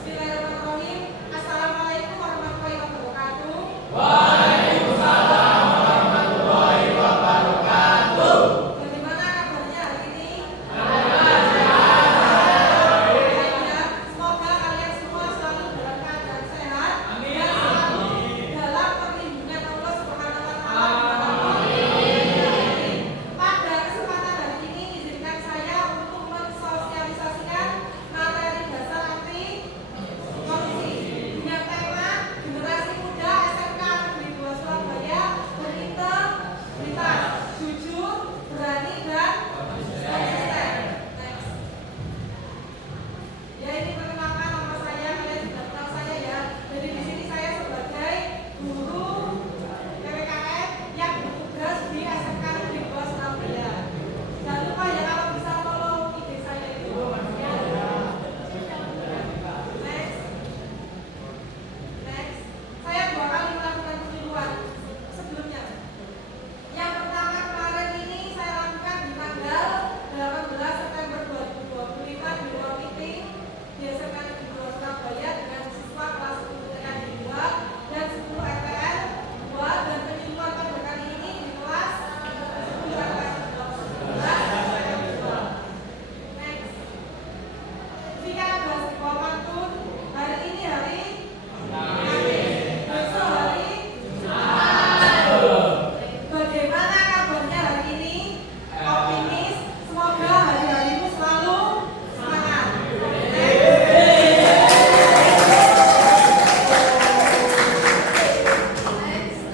Bismillahirrahmanirrahim. Assalamualaikum warahmatullahi wabarakatuh. Waalaikumsalam warahmatullahi wabarakatuh. Bagaimana kabarnya hari ini? Semoga kalian semua selalu dalam keadaan sehat dan selalu dalam perlindungan Allah Subhanahu wa Ta'ala. Pada kesempatan hari ini izinkan saya untuk mensosialisasikan materi dasar anti korupsi dengan tema generasi muda SMK Negeri 2 Surabaya berintegritas, jujur, berani dan konsisten. Next. Ya, ini perkenalkan nama saya, kalian sudah kenal saya ya. Jadi di sini saya sebagai guru PPKN yang bertugas di SMK Negeri 2 Surabaya. Jangan lupa ya kalau bisa follow IG saya itu. Next. Next. Saya 2 kali melakukan penyuluhan sebelumnya. Yang pertama kemarin ini saya lakukan di tanggal 18 September 2025 di ruang meeting di SMK Negeri 2 Surabaya dengan siswa kelas 10 TKJ 2 dan 10 RTL 2, dan penyuluhan pada kali ini di kelas 10 RTL 11. Next. Jika ada sebuah pantun, hari ini hari Kamis, besok hari bagaimana kabarnya hari ini? Optimis, semoga hari-harimu selalu semangat. Next.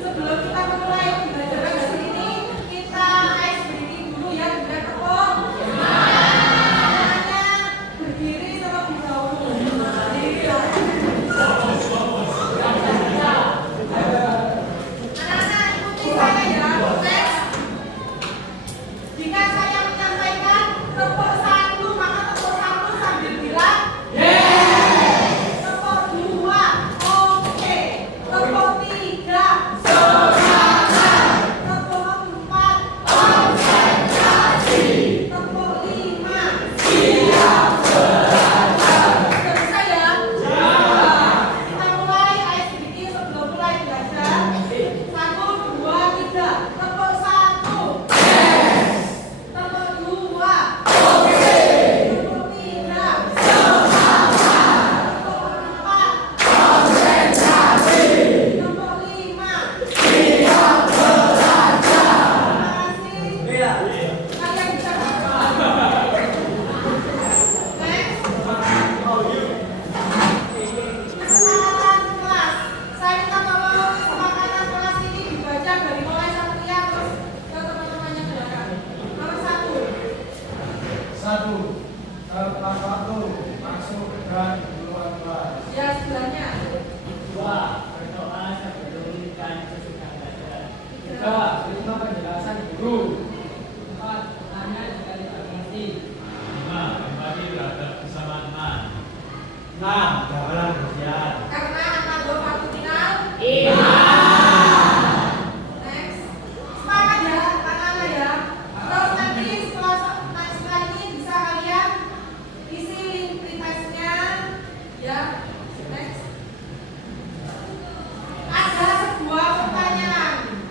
Sebelum kita memulai pembelajaran hari ini, kita ice breaking dulu ya dengan tepuk semangatnya. Berdiri terlebih dahulu. Anak-anak ikuti saya ya. Next. Jika saya menyampaikan tepuk 1, maka tepuk 1 sambil bilang tepuk 2, oke. Tepuk 3, semangat. Tepuk 4, konsentrasi. Tepuk 5, siap belajar. Sudah bisa ya? Kita mulai ice breaking sebelum mulai belajar. 1, 2, 3. Tepuk 1. Tepuk 2. Tepuk 3. Tepuk 4. Konsentrasi. Tepuk 5. Siap belajar. Terima kasih. Kalian bisa Next. Kesepakatan kelas. Saya minta tolong kesepakatan kelas ini dibaca dari mulai Satria terus ke teman-teman yang belakang. Nomor 1. 1. Tepat waktu masuk dan keluar kelas. Ya, sebelahnya. 2. Berdoa sebelum dan sesudah belajar. 3. Terima penjelasan guru. 4. Bertanya jika tidak mengerti. 5. Berbagi terhadap kesamaan. 6. Jangan bersiap. Karena Amado Fakultinal. Next. Semangat ya, anak-anak ya. Terus nanti setelah ini bisa kalian isi link pretestnya ya. Next. Ada sebuah pertanyaan.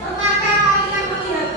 Pernahkah kalian melihat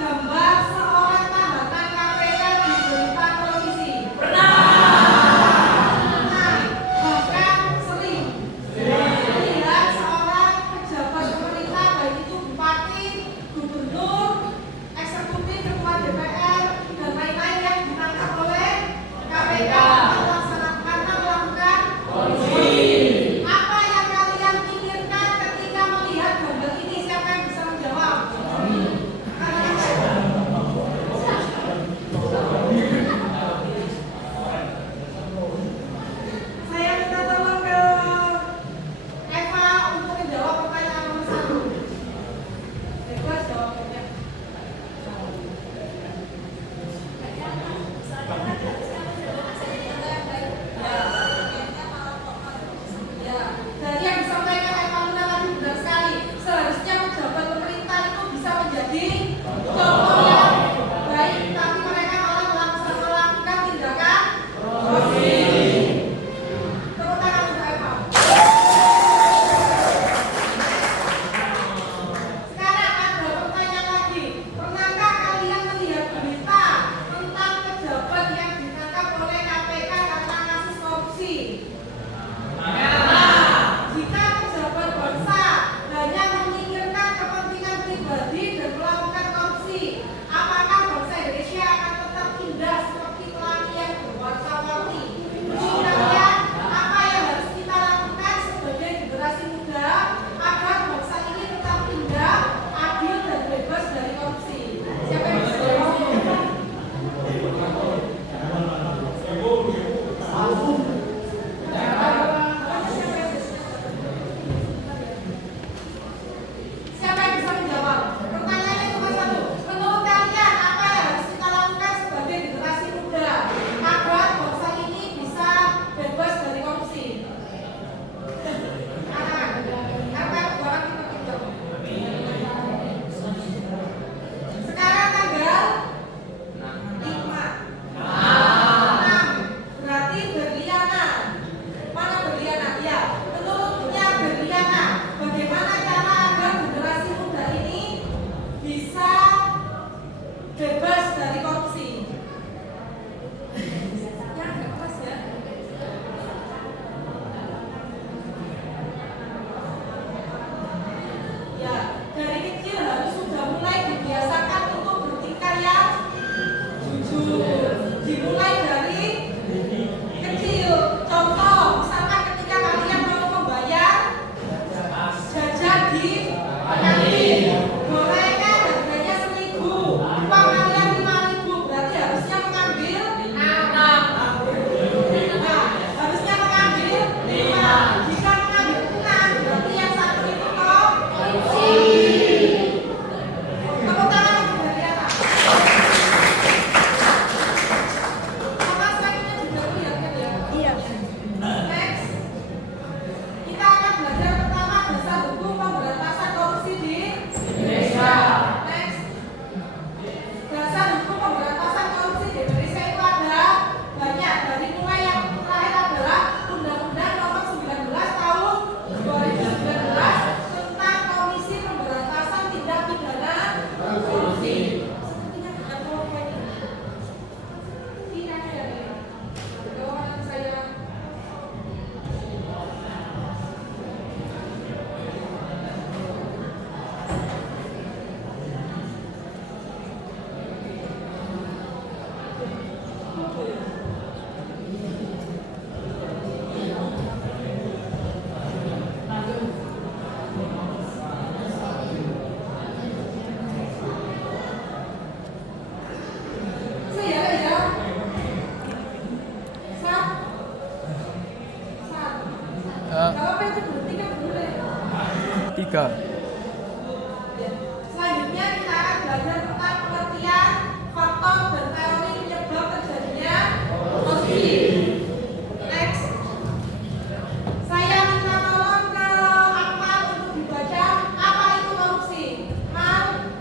logika. Selanjutnya kita akan belajar tentang pengertian faktor dan teori penyebab terjadinya korupsi. Next, saya minta tolong ke Akmal untuk dibaca apa itu korupsi. Mal,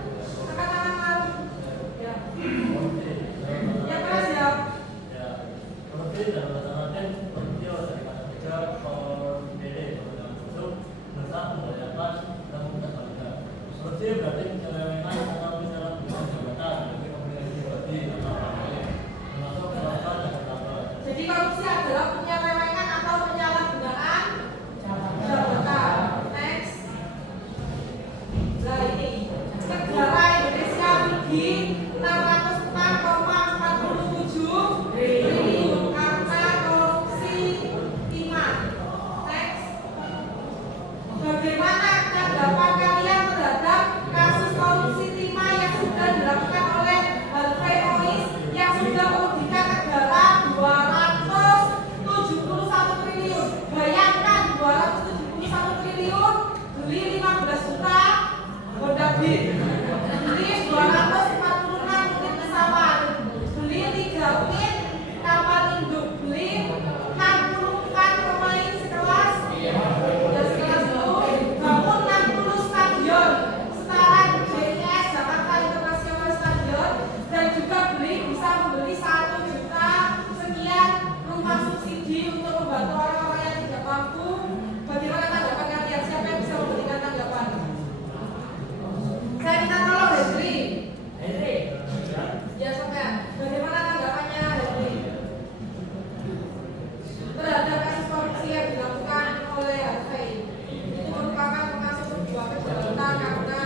angkat tangan Mal. Ya. Ya keras ya. Ya, korupsi dalam bahasa Latin koruptio dari kata kerja corrupere dalam bentuk merusak, membahayakan, dan mempertahankan. Korupsi berarti penyelewengan atau penyalahgunaan jabatan bagi kepentingan pribadi atau orang lain, termasuk melakukan dan berlapor. Jadi korupsi adalah penyelewengan atau penyalahgunaan jabatan. Next. Nah ini negara Indonesia rugi 606,47 triliun karena korupsi timah. Next. Bagaimana tanggapan kalian terhadap kasus korupsi timah yang sudah dilakukan oleh Harvey Mois yang sudah merugikan negara 271 triliun. Bayangkan 271 triliun beli 15 juta Honda Beat, beli 246 unit pesawat, beli 3 unit kapal induk, beli 64 pemain sekelas sekelas itu, bangun 60 stadion setara JIS Jakarta International Stadion, dan juga bisa membeli 1 juta sekian rumah subsidi untuk membantu orang-orang yang tidak mampu. Bagaimana tanggapan kalian? Siapa yang bisa memberikan tanggapan? Saya minta tolong Henry. Ya Soka, bagaimana tanggapannya Henry terhadap kasus korupsi yang dilakukan oleh Harvey? Itu merupakan kasus sebuah kejahatan karena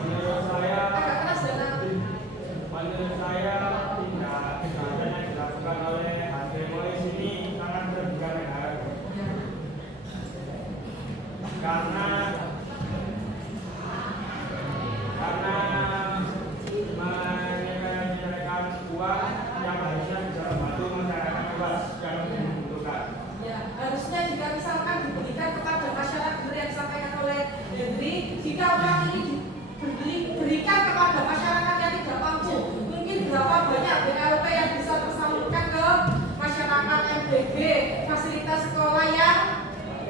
Menurut saya, agak keras dan tindak kejahatan yang dilakukan oleh Harvey Mois ini sangat merugikan negara. Karena menyelesaikan uang yang harusnya bisa membantu masyarakat luas yang membutuhkan. ya, harusnya jika misalkan diberikan kepada masyarakat seperti yang disampaikan oleh Henry, jika uang ini diberikan kepada masyarakat yang tidak mampu, mungkin berapa banyak BLT yang bisa tersalurkan ke masyarakat, MBG, fasilitas sekolah yang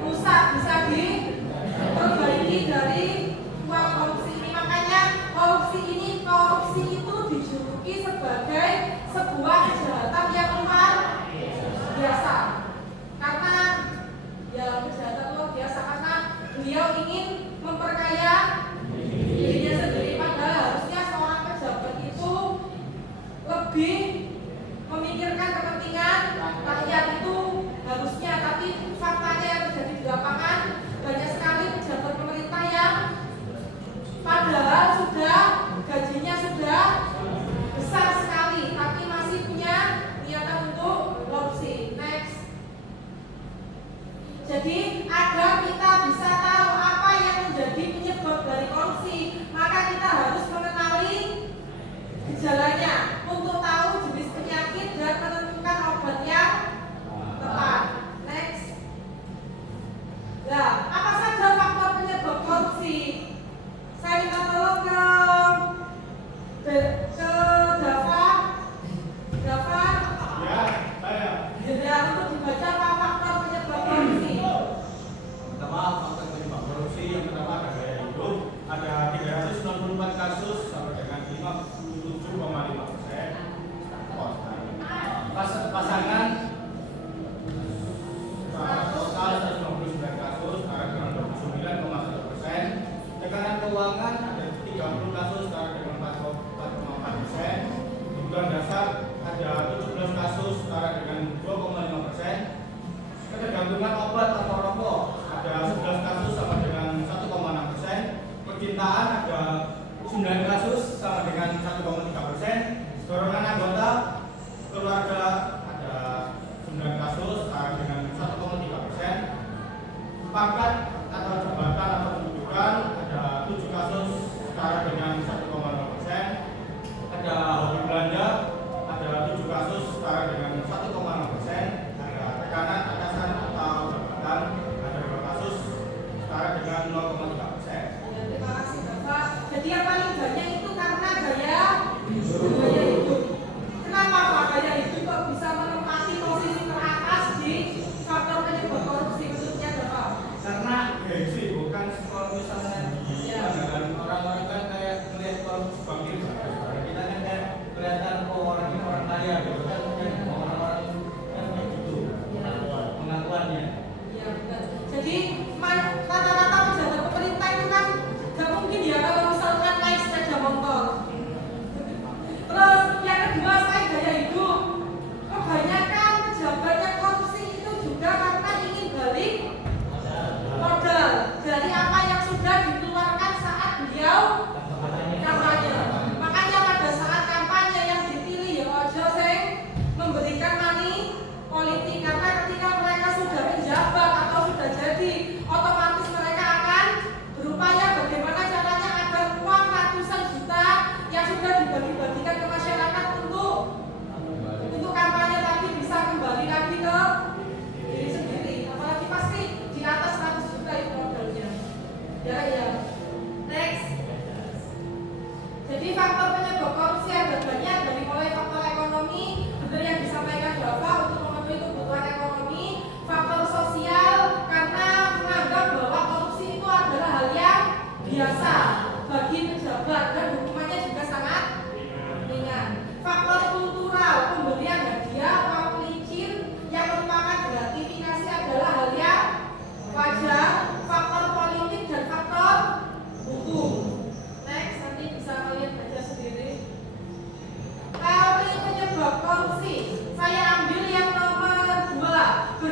rusak bisa diperbaiki dari uang korupsi ini. Makanya korupsi itu dijuluki sebagai sebuah kejahatan yang luar biasa. Karena ya kejahatan luar biasa karena beliau ingin memperkaya dirinya sendiri, padahal harusnya seorang pejabat itu lebih memikirkan kepentingan rakyat itu harusnya, tapi faktanya yang terjadi di lapangan banyak sekali pejabat pemerintah yang padahal gajinya sudah besar sekali tapi masih punya niatan untuk korupsi. Next. Jadi agar kita bisa tahu apa yang menjadi penyebab dari korupsi, maka kita harus mengenali gejalanya untuk tahu jenis penyakit dan menentukan obat yang tepat. Next. Nah, apa saja faktor penyebab korupsi? Saya minta tolong ke Dava. Ya, saya. Ya, untuk dibaca apa faktor penyebab korupsi. Pertama, faktor penyebab korupsi yang pertama ada gaya hidup. Ada 394 kasus sampai dengan 57,5%. Pasangan total 129 kasus, setara dengan 29,1%. Tekanan keuangan ada 30 kasus, setara dengan 4,4%. Kebutuhan dasar ada 17 kasus, setara dengan 2,5%. Ketergantungan obat atau rokok ada 11 kasus sama dengan 1,6%. Percintaan ada 9 kasus sama dengan 1,3%. Dorongan anggota keluarga ada 9 kasus sama dengan 1,3%. Pangkat atau jabatan atau pendudukan ada 7 kasus setara dengan 1,0%. Ada hobi belanja ada 7 kasus setara dengan 1,6%. Ada tekanan atasan atau jabatan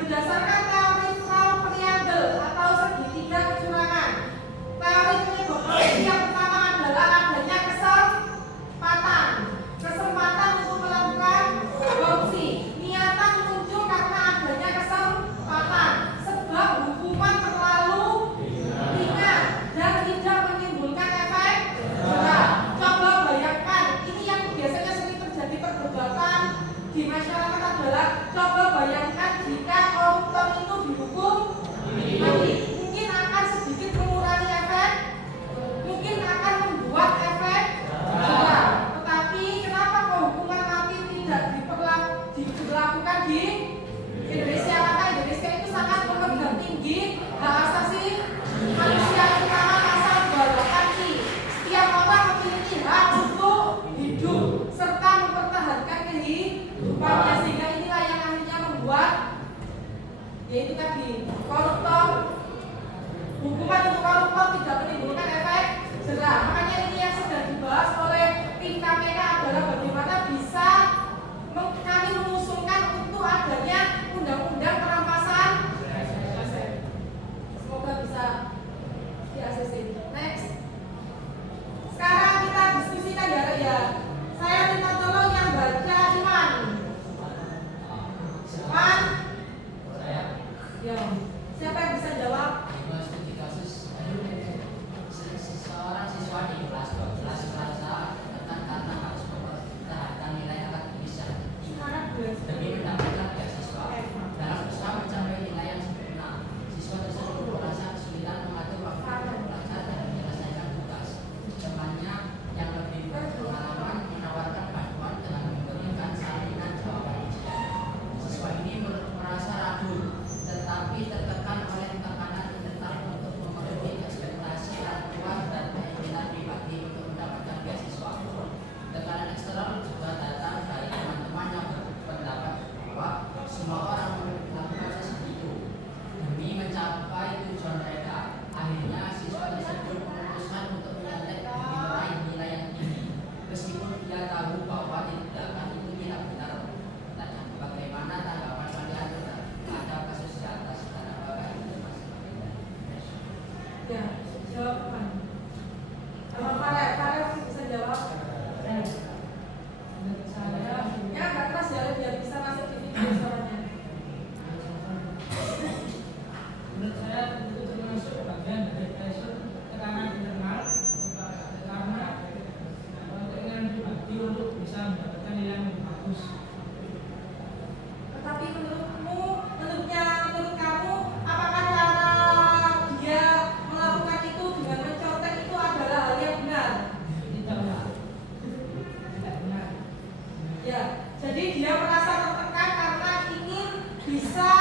berdasarkan teori Frau Triangle atau segitiga kecurangan. Teori penyebab korupsi yang pertama adalah adanya kesempatan untuk melakukan korupsi. Niatan muncul karena adanya kesempatan, sebab hukuman terlalu ringan dan tidak menimbulkan efek jerah. Coba bayangkan, ini yang biasanya sering terjadi perdebatan di masyarakat adalah, coba bayangkan jika koruptor itu dihukum mati, mungkin akan sedikit mengurangi efek, mungkin akan membuat efek jerah. Tetapi kenapa kok hukuman mati tidak diberlakukan di Indonesia? Karena Indonesia itu sangat memegang tinggi hak asasi manusia, terutama pasal 28I. Setiap orang memiliki hak untuk hidup serta mempertahankan kehidupannya, sehingga inilah yang akhirnya membuat, yaitu tadi, hukuman untuk koruptor tidak menimbulkan efek jerah. Makanya ini yang sedang dibahas oleh tim KPK adalah bagaimana bisa kami mengusulkan untuk adanya undang-undang perampasan aset. Semoga bisa di ACC. Next. Sekarang kita diskusikan ya. Saya minta tolong yang baca Iman. Iman? Ya. Siapa yang bisa jawab? Studi kasus seorang siswa di kelas 12 merasa tertekan karena harus mempertahankan nilai akademis yang tinggi demi mendapatkan beasiswa. Dalam usaha mencapai nilai yang sempurna, siswa tersebut merasa kesulitan mengatur waktu belajar dan menyelesaikan tugas. Temannya yang lebih berpengalaman menawarkan bantuan dengan memberikan salinan jawaban ujian. Siswa ini merasa ragu, tetapi tertekan oleh tekanan internal untuk memenuhi ekspektasi orang tua dan keinginan pribadi untuk mendapatkan beasiswa. Tekanan eksternal juga datang dari teman-teman yang berpendapat bahwa semua orang melakukan sesuatu demi mencapai tujuan mereka. Akhirnya siswa tersebut memutuskan untuk menyontek demi meraih nilai yang tinggi, meskipun dia tahu bahwa tindakan itu tidak benar. Dan bagaimana tanggapan kalian terhadap kasus di atas? Ya, jawab Iman. Kalau Farel bisa jawab. Ya, agak keras ya, biar bisa masuk di video suaranya. Menurut saya itu termasuk bagian dari pressure tekanan internal karena keinginan pribadi untuk bisa mendapatkan nilai yang lebih bagus. Tetapi menurut kamu, apakah cara dia melakukan itu dengan mencontek itu adalah hal yang benar? Tidak benar. Ya, jadi dia merasa tertekan karena ingin bisa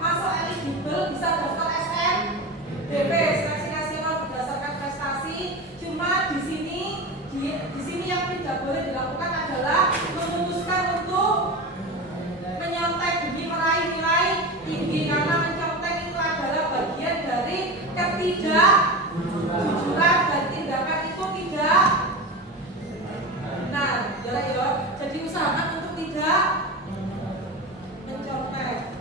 masuk eligible, bisa daftar SNBP, seleksi nasional berdasarkan prestasi. Cuma di sini yang tidak boleh dilakukan adalah memutuskan untuk menyontek demi meraih nilai tinggi, karena mencontek itu adalah bagian dari ketidakjujuran dan tindakan itu tidak benar. Jadi usahakan untuk tidak mencontek.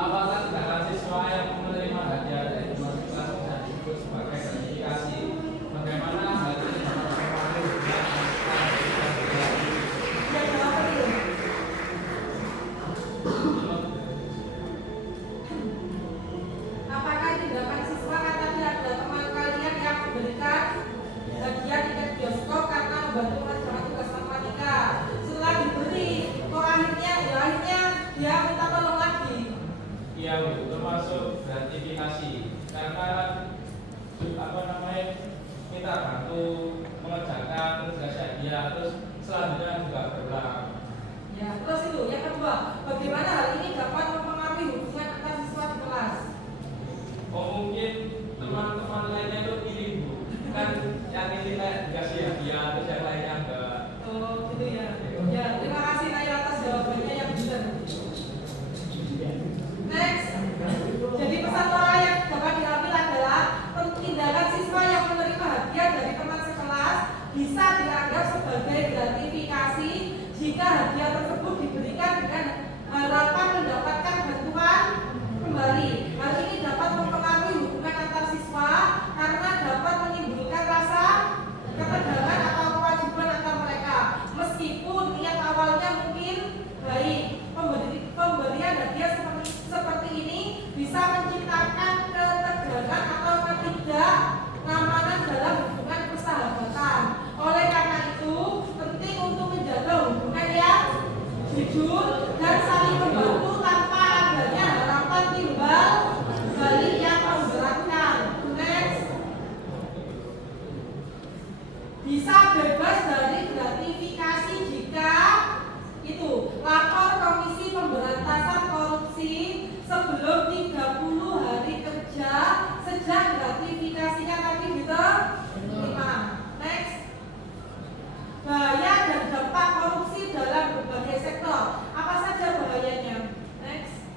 Apakah tindakan siswa yang menerima hadiah dari masing kelas bisa disebut sebagai gratifikasi? Bagaimana hal ini dapat berpengaruh dengan Ya, jawab dulu. Apakah tindakan siswa kata dia ada teman kalian yang memberikan hadiah tiket bioskop karena membantu mengerjakan tugas matematika? Setelah diberi, kok akhirnya dia minta tolong lagi. Iya, Bu, termasuk gratifikasi karena kita bantu mengerjakan tugas hadiah, terus selanjutnya juga berulang. Ya, terus itu yang kedua, bagaimana hal ini dapat mempengaruhi hubungan antar siswa di kelas? Oh, mungkin teman-teman lainnya itu iri, Bu, kan yang ini kayak dikasih hadiah, terus yang lainnya enggak. Oh, gitu ya. Ya, terima kasih Naya atas jawabannya yang benar. Next, jadi pesan moral yang dapat diambil adalah tindakan siswa yang menerima hadiah dari teman sekelas bisa dianggap sebagai gratifikasi jika hadiah tersebut diberikan dengan harapan mendapatkan bantuan kembali. Hal ini dapat mempengaruhi hubungan antar siswa karena dapat menimbulkan rasa ketegangan atau kewajiban antar mereka. Meskipun niat awalnya mungkin baik, pemberian hadiah seperti ini bisa menciptakan ketegangan atau ketidaknyamanan dalam hubungan persahabatan. Oleh karena itu, penting untuk menjaga hubungan yang jujur dan saling membantu tanpa adanya harapan timbal balik yang memberatkan. Next, bisa bebas dari gratifikasi jika itu lapor Komisi Pemberantasan Korupsi sebelum 30 hari kerja sejak gratifikasinya tadi diterima. Next, bahaya dan dampak korupsi dalam berbagai sektor. Apa saja bahayanya? Next,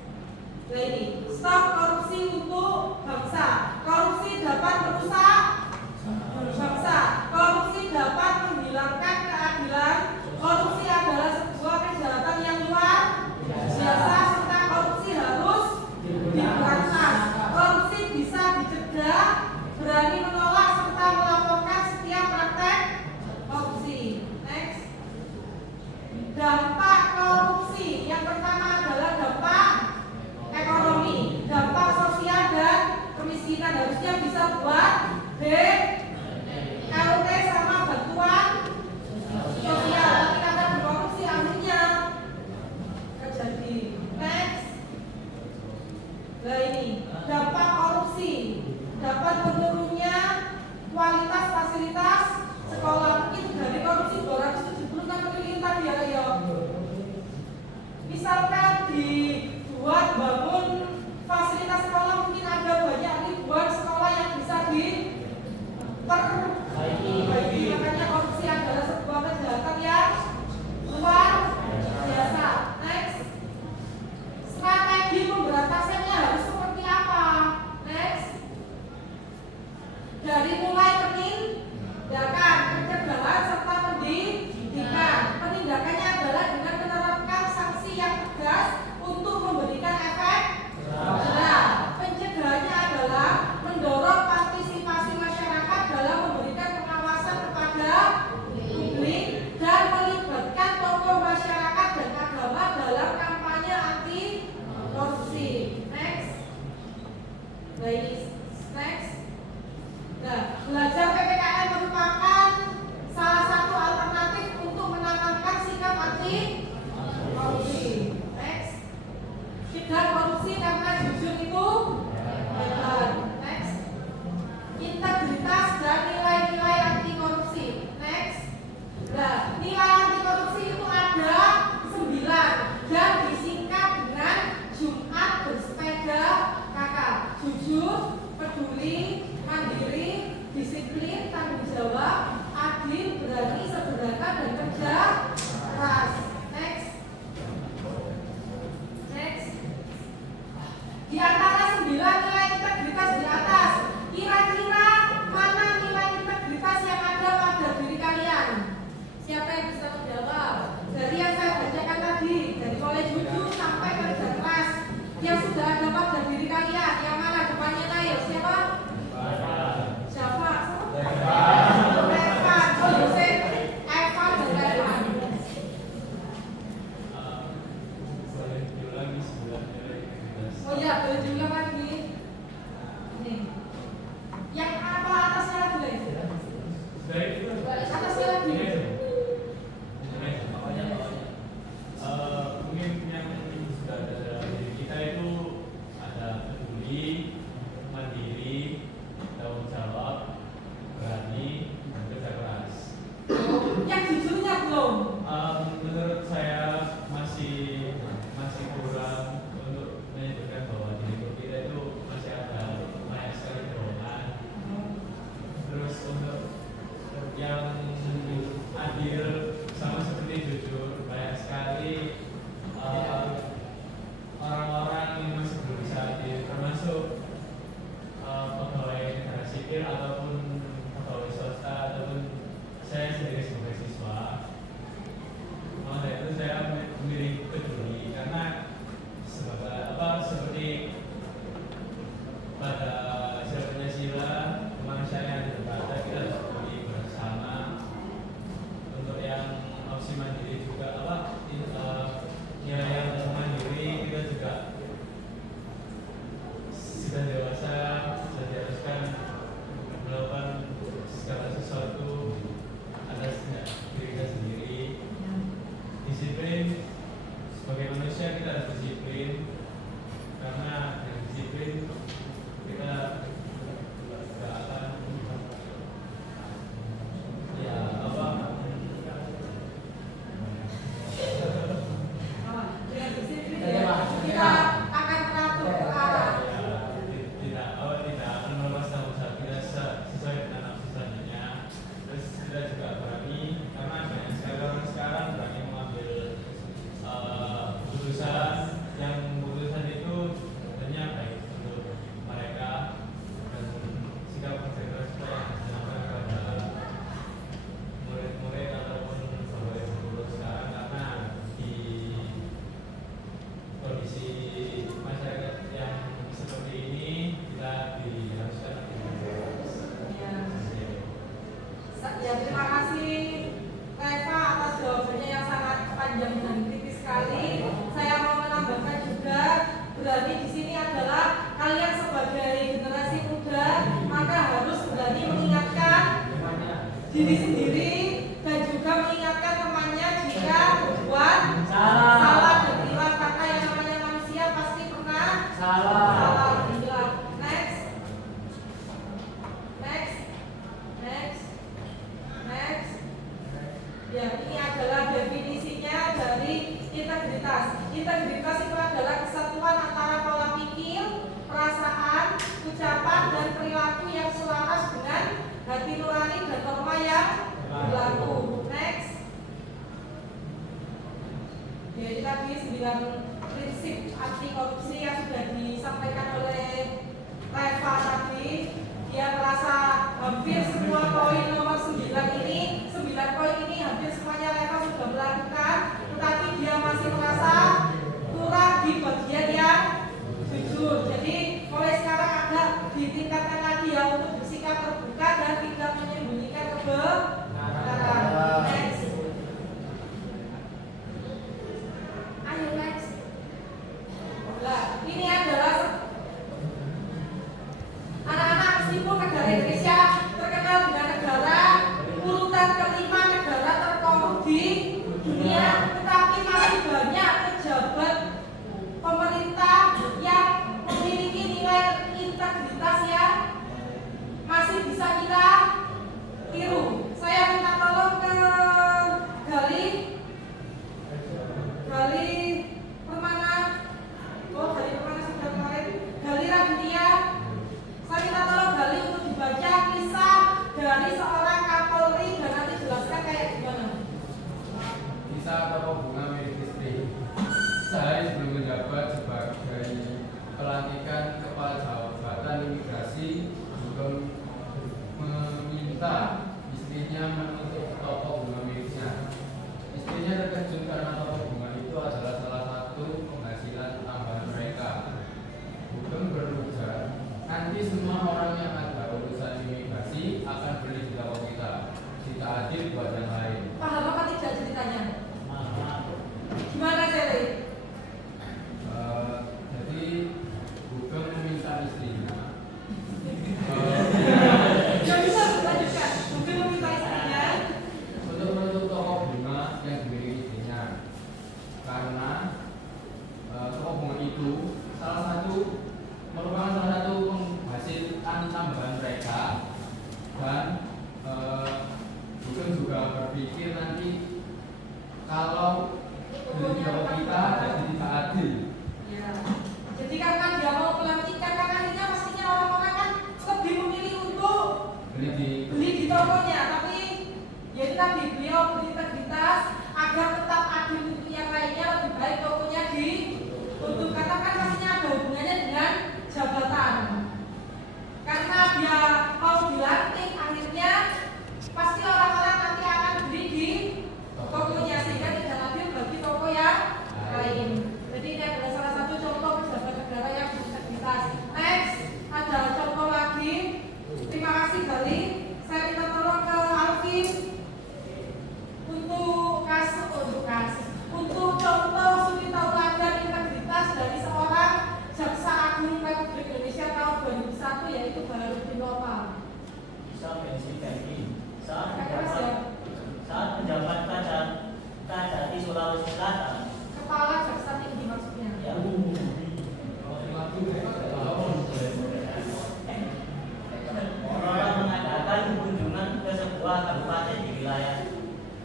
nah ini, stop korupsi untuk bangsa. Korupsi dapat merusak bangsa. Korupsi dapat menghilangkan keadilan. Korupsi adalah sebuah kejahatan yang luar biasa serta korupsi harus diberantas. Korupsi bisa dicegah, berani menolak serta melaporkan setiap praktek korupsi. Next, dampak korupsi yang pertama adalah dampak ekonomi, dampak sosial dan kemiskinan. Harusnya bisa buat LT sama bantuan sosial. Tapi karena berkorupsi akhirnya terjadi. Next, nah ini dampak korupsi dapat menurunnya kualitas fasilitas sekolah. Mungkin dari korupsi 276 triliun tadi ya. Misalkan dibuat bangun fasilitas sekolah, mungkin ada banyak ribuan sekolah yang bisa diperbaiki. Makanya korupsi adalah sebuah kejahatan yang luar biasa. Next, strategi pemberantasannya harus seperti apa? Next, dari mulai penindakan, pencegahan serta pendidikan. Penindakannya adalah dengan menerapkan sanksi yang tegas untuk memberikan efek jerah. Pencegahannya adalah mendorong partisipasi masyarakat dalam memberikan pengawasan kepada publik dan melibatkan tokoh masyarakat dan agama dalam kampanye anti korupsi. Next, nah ini next. Nah, belajar PPKN merupakan salah satu alternatif untuk menanamkan sikap anti korupsi. Next, cegah korupsi karena jujur itu hebat. Next, integritas dan nilai-nilai anti korupsi. Next, nah nilai anti korupsi itu ada 9 dan disingkat dengan Jumat bersepeda kakak. Jujur, peduli, mandiri, disiplin, tanggung jawab, adil, berani, sederhana, dan kerja keras. Next, next. Di antara 9 nilai integritas di atas, kira-kira mana nilai integritas yang ada pada diri kalian? Siapa yang bisa menjawab? Dari yang saya bacakan tadi, dari mulai jujur sampai kerja keras yang sudah ada Iya, boleh diulang lagi. Nih. Yang apa atasnya lagi guys? Baik itu. Atasnya lagi. Mungkin yang sudah ada dalam diri kita itu ada peduli, mandiri, tanggung jawab, berani, dan kerja keras. Yang jujurnya belum. Menurut saya masih kurang untuk menyebutkan bahwa diri kita itu masih ada banyak sekali dorongan. Terus untuk yang adil sama seperti jujur, banyak sekali orang-orang yang masih berusaha adil, termasuk pegawai negara sipil ataupun pegawai swasta ataupun saya sendiri sebagai siswa. Maka itu saya memilih peduli karena seperti pada sila Pancasila kemanusiaan yang terbatas kita harus peduli bersama. Untuk yang opsi mandiri juga yang mandiri kita juga sudah dewasa, sudah diharuskan melakukan segala sesuatu atas diri kita sendiri. Disiplin, sebagai manusia kita harus disiplin karena dengan disiplin kita tidak akan Dengan disiplin kita akan teratur ke arah. tidak akan melepas tanggung jawab kita sesuai dengan nafsu selanjutnya. Terus kita juga berani karena banyak sekali orang sekarang berani mengambil keputusan yang keputusan itu tentunya baik untuk mereka dan sikap kerja keras yang dilakukan kepada murid-murid ataupun pegawai guru sekarang karena di kondisi masyarakat yang seperti ini kita diharuskan Ya, terima kasih Reva atas jawabannya yang sangat panjang dan kritis sekali. Saya mau menambahkan juga, berani di sini adalah kalian sebagai generasi muda maka harus berani mengingatkan diri sendiri dan juga mengingatkan temannya jika berbuat salah dan hilang, karena yang namanya manusia pasti pernah salah. Next. Ya, ini adalah definisinya dari integritas. Integritas itu adalah kesatuan antara pola pikir, perasaan, ucapan, dan perilaku yang selaras dengan hati nurani dan norma yang berlaku. Next. Ya, ini tadi 9 prinsip anti korupsi yang sudah disampaikan oleh Reva tadi. Dia merasa hampir semua poin nomor 9 poin ini hampir semuanya Reva sudah melakukan, tetapi dia masih merasa kurang di bagian yang jujur. Jadi mulai sekarang agak ditingkatkan lagi ya untuk bersikap terbuka dan tidak menyembunyikan kebenaran. Next. Ayo next. Nah, ini satu yaitu Baharudin Lopa. Bisa bensin Berlin. Saat Kakak Mas ya? penjabat Kajati Sulawesi Selatan. Kepala Jaksa Tinggi maksudnya. Ya. Orang mengadakan kunjungan ke sebuah kabupaten di wilayah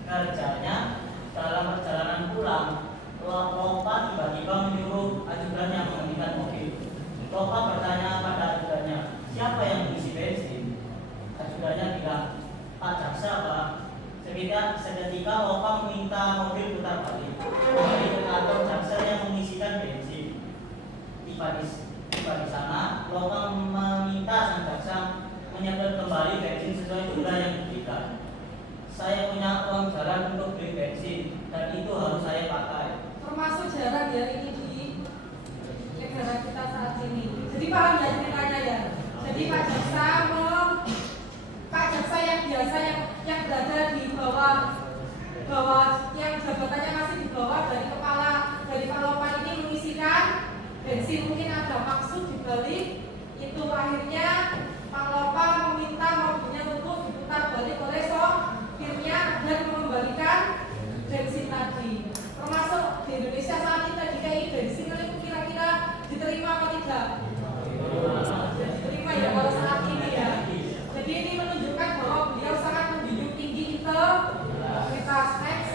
kerjanya. Dalam perjalanan pulang, Lopa tiba-tiba menyuruh ajudannya menghentikan mobil. Lopa bertanya pada ajudannya, siapa yang mengisi bensin? Ajudannya bilang, Pak Jaksa, Pak. Seketika Lopa meminta mobil putar balik. Kembali ke kantor jaksa yang mengisikan bensin. Tiba di sana, Lopa meminta sang jaksa menyedot kembali bensin sesuai jumlah yang diberikan. Saya punya uang jalan untuk beli bensin dan itu harus saya pakai. Termasuk jarang ya ini di negara kita saat ini. Jadi paham ya ceritanya ya. Jadi Pak Jaksa yang biasa yang berada di bawah yang jabatannya masih di bawah dari Pak Lopa ini mengisikan bensin, mungkin ada maksud dibalik itu. Akhirnya Pak Lopa meminta mobilnya untuk diputar balik oleh sopirnya dan mengembalikan bensin tadi. Termasuk di Indonesia saat ini DKI bensin itu kira-kira diterima atau tidak? Diterima ya kalau saat ini ya. Jadi ini menunjukkan bahwa beliau sangat menjunjung tinggi integritas. Next.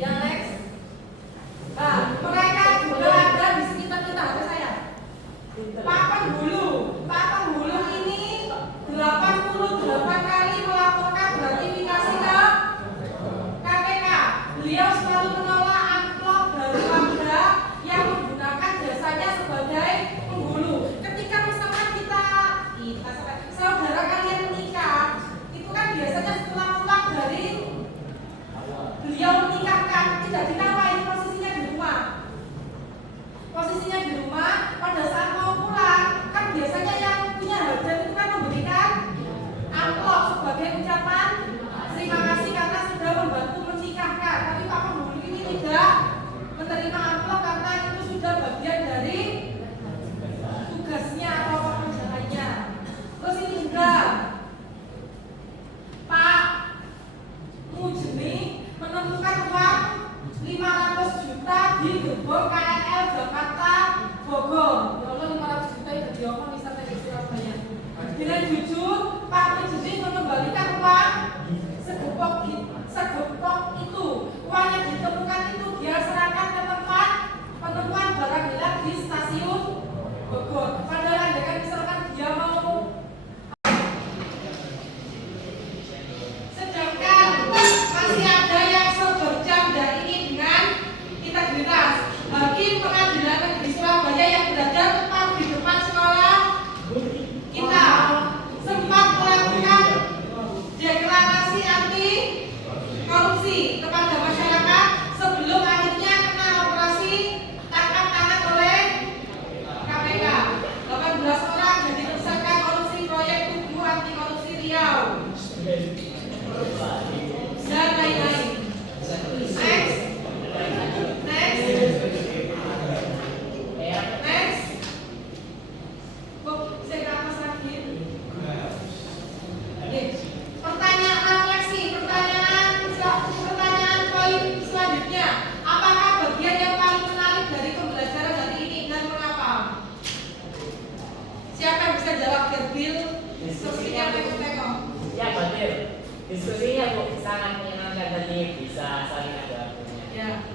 Ya next. Nah, mereka juga ada di sekitar kita, ada saya. Pak Penghulu ini 88 kali melaporkan gratifikasi ke KPK. Beliau selalu menolak amplop dari Pemda yang menggunakan jasanya sebagai penghulu. Ketika misalkan saudara kalian menikah, itu kan biasanya setelah pulang dari beliau menikahkan, tidak dikawin, posisinya di rumah. Posisinya di rumah, pada saat mau pulang, kan biasanya yang punya hajat itu kan memberikan amplop sebagai ucapan terima kasih karena sudah membantu menikahkan. Tapi Pak Penghulu ini tidak menerima amplop karena itu sudah bagian dari tugasnya atau pekerjaannya. Terus ini juga Pak Mujni menemukan uang 500 juta di gerbong KRL Jakarta Bogor. Ya Allah, 500 juta itu diomong bisa dari Surabaya. Dengan jujur, Pak Mujni mengembalikan uang segepok itu. Uang yang ditemukan itu dia serahkan ke tempat penemuan barang hilang di stasiun Bogor. Padahal andaikan misalkan dia mau, sedangkan masih ada yang seberjanda ini dengan integritas. Hakim Pengadilan Negeri Surabaya yang berada tepat di depan sekolah kita sempat melakukan deklarasi anti korupsi kepada masyarakat sebelum akhirnya kena operasi tangkap tangan oleh KPK. 18 orang jadi tersangka korupsi proyek tubuh anti korupsi Riau dan lain-lain. Next. Saya ke atas lagi. Pertanyaan refleksi, pertanyaan poin selanjutnya. Apakah bagian yang paling menarik dari pembelajaran hari ini dan mengapa? Siapa yang bisa jawab, Gerbil? Sepertinya tengok. Ya betul. Diskusinya kok sangat menyenangkan dan bisa saling ada. Ya.